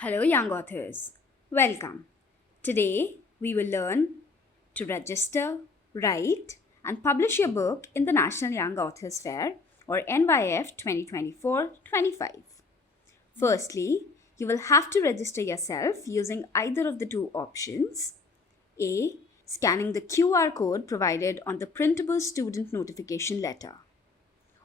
Hello, young authors. Welcome. Today, we will learn to register, write, and publish your book in the National Young Authors Fair or NYF 2024-25. Firstly, you will have to register yourself using either of the two options. A. Scanning the QR code provided on the printable student notification letter.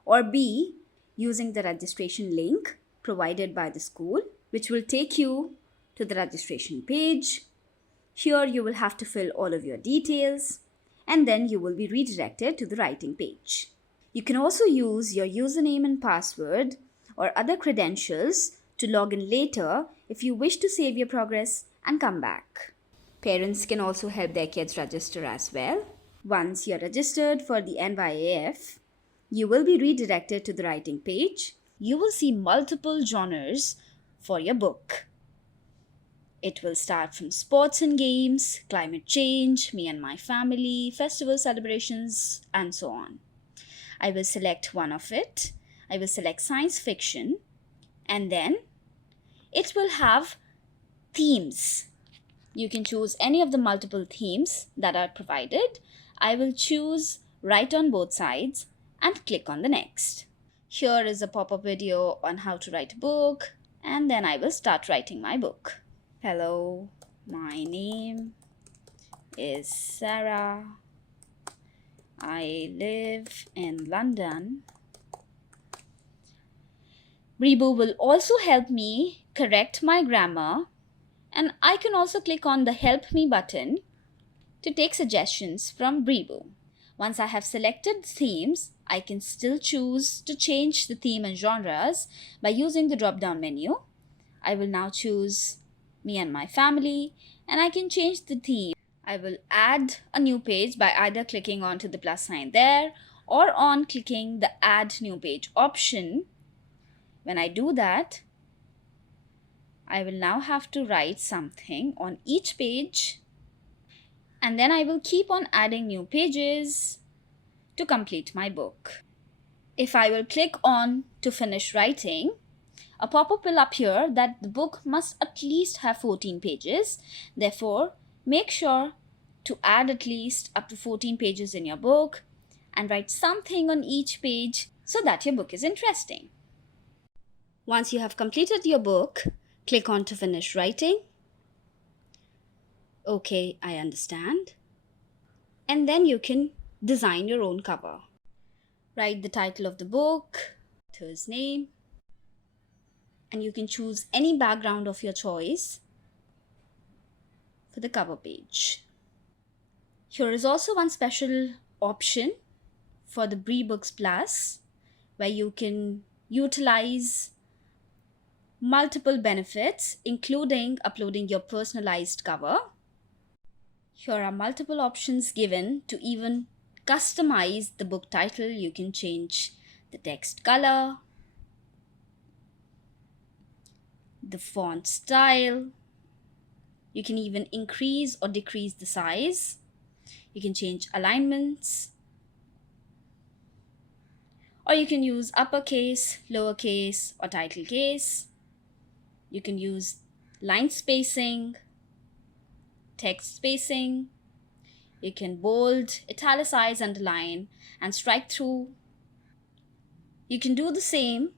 Or B. Using the registration link provided by the school, which will take you to the registration page. Here you will have to fill all of your details and then you will be redirected to the writing page. You can also use your username and password or other credentials to log in later if you wish to save your progress and come back. Parents can also help their kids register as well. Once you're registered for the NYAF, you will be redirected to the writing page. You will see multiple genres for your book. It will start from sports and games, climate change, me and my family, festival celebrations, and so on. I will select one of it. I will select science fiction, and then it will have themes. You can choose any of the multiple themes that are provided. I will choose write on both sides and click on the next. Here is a pop-up video on how to write a book, and then I will start writing my book. Hello, my name is Sarah. I live in London. BriBooks will also help me correct my grammar, and I can also click on the Help Me button to take suggestions from BriBooks. Once I have selected themes, I can still choose to change the theme and genres by using the drop-down menu. I will now choose me and my family, and I can change the theme. I will add a new page by either clicking onto the plus sign there or on clicking the Add New Page option. When I do that, I will now have to write something on each page, and then I will keep on adding new pages to complete my book. If I will click on to finish writing, a pop-up will appear that the book must at least have 14 pages. Therefore, make sure to add at least up to 14 pages in your book and write something on each page so that your book is interesting. Once you have completed your book, click on to finish writing. Okay, I understand. And then you can design your own cover. Write the title of the book, author's name, and you can choose any background of your choice for the cover page. Here is also one special option for the BriBooks Plus, where you can utilize multiple benefits, including uploading your personalized cover. Here are multiple options given to even customize the book title. You can change the text color, the font style. You can even increase or decrease the size. You can change alignments, or you can use uppercase, lowercase, or title case. You can use line spacing, text spacing. You can bold, italicize, underline, and strike through. You can do the same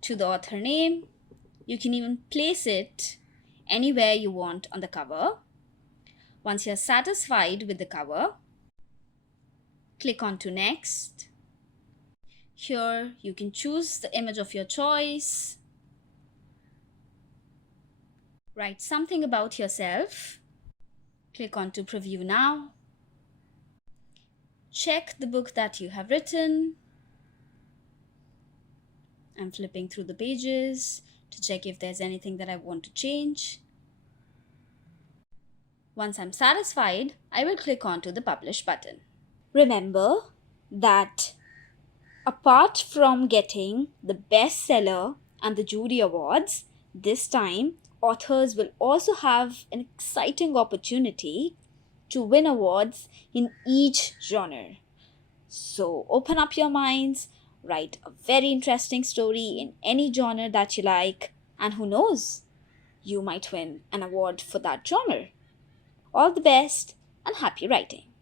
to the author name. You can even place it anywhere you want on the cover. Once you're satisfied with the cover, click on to next. Here you can choose the image of your choice. Write something about yourself. Click on to preview now. Check the book that you have written. I'm flipping through the pages to check if there's anything that I want to change. Once I'm satisfied, I will click on to the Publish button. Remember that apart from getting the bestseller and the jury awards, this time authors will also have an exciting opportunity to win awards in each genre. So open up your minds, write a very interesting story in any genre that you like, And who knows, you might win an award for that genre. All the best and happy writing!